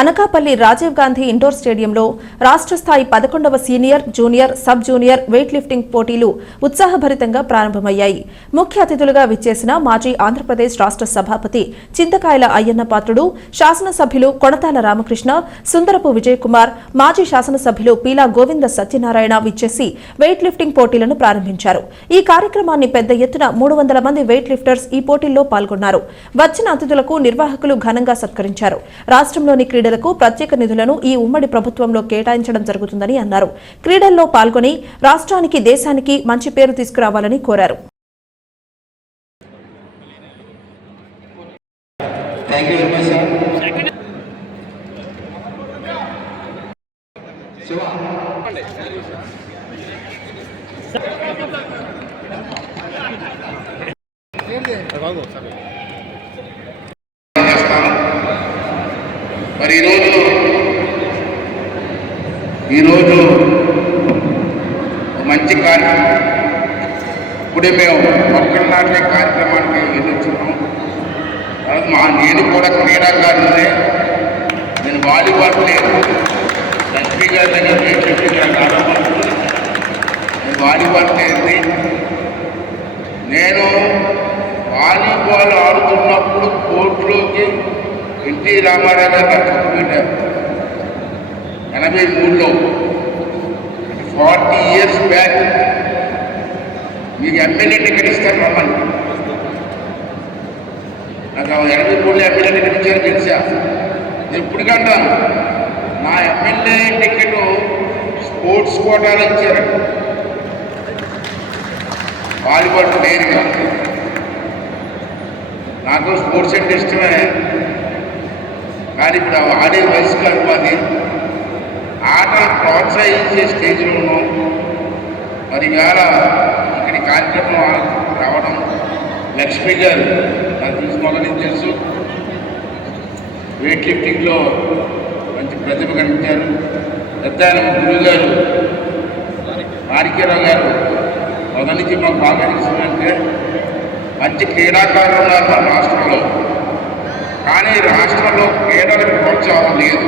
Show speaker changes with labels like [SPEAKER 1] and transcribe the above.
[SPEAKER 1] Anakapalli Rajiv Gandhi indoor స్టేడియంలో రాష్ట్ర స్థాయి పదకొండవ senior junior sub junior weight lifting పోటీలు ఉత్సాహభరితంగా ప్రారంభమయ్యాయి. ముఖ్య అతిథులుగా విచ్చేసిన మాజీ ఆంధ్రప్రదేశ్ రాష్ట్ర సభాపతి చింతకాయల అయ్యన్న పాత్రుడు శాసనసభ్యులు కొణతాల రామకృష్ణ సుందరపు విజయ్ కుమార్ మాజీ శాసనసభ్యులు పీలా గోవింద సత్యనారాయణ విచ్చేసి వెయిట్ లిఫ్టింగ్ పోటీలను ప్రారంభించారు. ఈ కార్యక్రమాన్ని పెద్ద ఎత్తున మూడు వందల మంది వెయిట్ లిఫ్టర్స్ ఈ పోటీల్లో పాల్గొన్నారు. వచ్చిన అతిథులకు నిర్వాహకులు ఘనంగా సత్కరించారు. రాష్ట్రంలోని క్రీడలకు ప్రత్యేక నిధులను ఈ ఉమ్మడి ప్రభుత్వంలో కేటాయించడం జరుగుతుందని అన్నారు. క్రీడల్లో పాల్గొని రాష్ట్రానికి దేశానికి మంచి పేరు తీసుకురావాలని కోరారు.
[SPEAKER 2] శివ మరి ఈరోజు ఈరోజు మంచి కార్యక్రమం ఇప్పుడే మేము మొక్కలు నాటే కార్యక్రమానికి వెళ్ళొచ్చున్నాం మా నేను కూడా క్రీడాకారులే. నేను వాలీబాల్ ప్లేయర్. లక్ష్మీ గారి దగ్గర నేను వాలీబాల్ ప్లేయర్ని నేను వాలీబాల్ ఆడుతున్నప్పుడు కోర్టులోకి ఎన్టీ రామారావు గారు నాకు పెట్టారు ఎనభై మూడులో ఫార్టీ ఇయర్స్ బ్యాక్ మీకు ఎమ్మెల్యే టికెట్ ఇస్తారు రమ్మని. నాకు ఎనభై మూడులో ఎమ్మెల్యే టికెట్ ఇచ్చారు తెలుసా? ఎప్పుడు కంటాను నా ఎమ్మెల్యే టికెట్ స్పోర్ట్స్ కోటాలో ఇచ్చారు వాలీబాల్ నేరుగా నాకు స్పోర్ట్స్ అంటే ఇష్టమే. కానీ ఇప్పుడు ఆడే వయసు కాదు అది ఆటలు ప్రోత్సహించే స్టేజ్లో ఉన్నాం. మరి ఇవాళ ఇక్కడి కార్యక్రమం రావడం లక్ష్మి గారు నాకు తెలుసు మొదటి తెలుసు. వెయిట్ లిఫ్టింగ్లో మంచి ప్రతిభ కనిపించారు. పెద్ద గురువు గారు మాణిక్యరావు గారు మొదటి నుంచి మాకు బాగా తెలిసిందంటే మంచి క్రీడాకారులు ఉన్నారు మన రాష్ట్రంలో. కానీ రాష్ట్రంలో క్రీడలకు ప్రోత్సాహం లేదు.